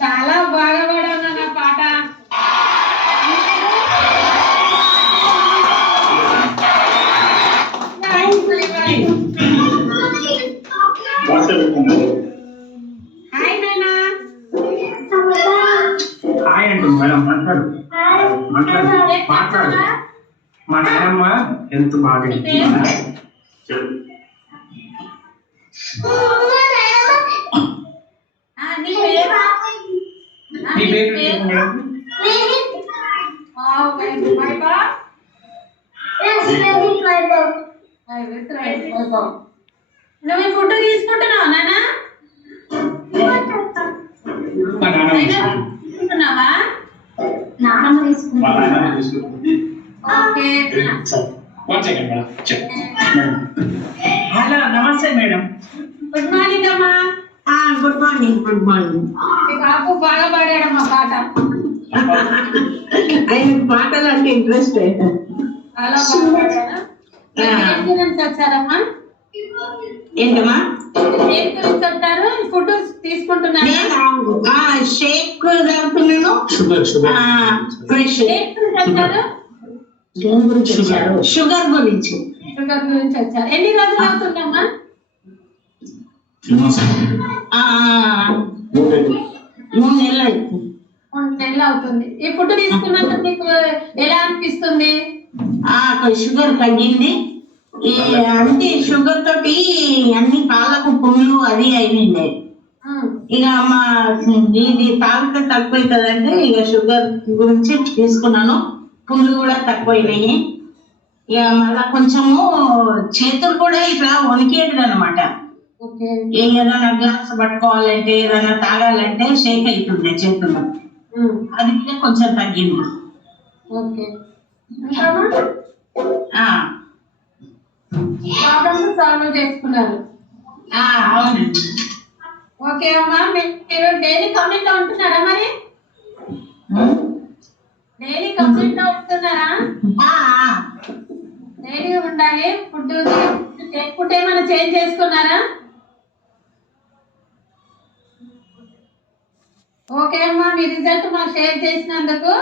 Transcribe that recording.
చాలా బాగా పాడావు నా పాట. హాయ్ నాయనా. హాయ్ అండి మేడం. మాట్లాడు మాట్లాడు. మా నాయనమ్మ ఎంత బాగా నువ్వు ఫోటో తీసుకుంటున్నావా నాన్న? తీసుకుంటున్నావా? హలో నమస్తే మేడం. గుడ్ మార్నింగ్ అమ్మా. Good morning. Good morning. బాబు బాగా పాడాడమ్మా పాట. ఆయన పాటలు అంటే ఇంట్రెస్ట్. చాలా బాగా పాడాడా? వచ్చారమ్మా? ఏంటమ్మా? ఏం గురించి వచ్చారు? ఫుడ్ తీసుకుంటున్నాను. షేక్ తాగుతున్నాను. షుగర్ గురించి వచ్చారు. ఎన్ని రోజులు అవుతుందమ్మా? 3 నెలలు అవుతుంది. 3 నెలలు అవుతుంది. ఈ ఫుడ్ తీసుకున్నాక మీకు ఎలా అనిపిస్తుంది? షుగర్ తగ్గింది. అంటే షుగర్ తోటి అన్ని కాళ్ళకు పుళ్ళు అది అయిపోయింది. ఇక మా ఇది తాగితే తక్కువైతుందంటే ఇక షుగర్ గురించి తీసుకున్నాను. పుళ్ళు కూడా తక్కువైనాయి. ఇక మళ్ళా కొంచెము చేతులు కూడా ఇట్లా వణికేది అనమాట. ఏదైనా గ్లాస్ పట్టుకోవాలంటే ఏదైనా తాగాలంటే షేక్ అవుతుంది చేతులు. అది కూడా కొంచెం తగ్గింది. సాల్వ్ చేసుకున్నారు. అవునండి. ఓకే అమ్మా. మీరు డైలీ కంప్లీట్ గా ఉంటున్నారా? మరి డైలీ కంప్లీట్ గా ఉంటున్నారా? డైలీ ఉండాలి. ఫుడ్ ఫుడ్ ఏమైనా చేంజ్ చేసుకున్నారా? ఓకే అమ్మా. మీ రిజల్ట్ మాకు షేర్ చేసినందుకు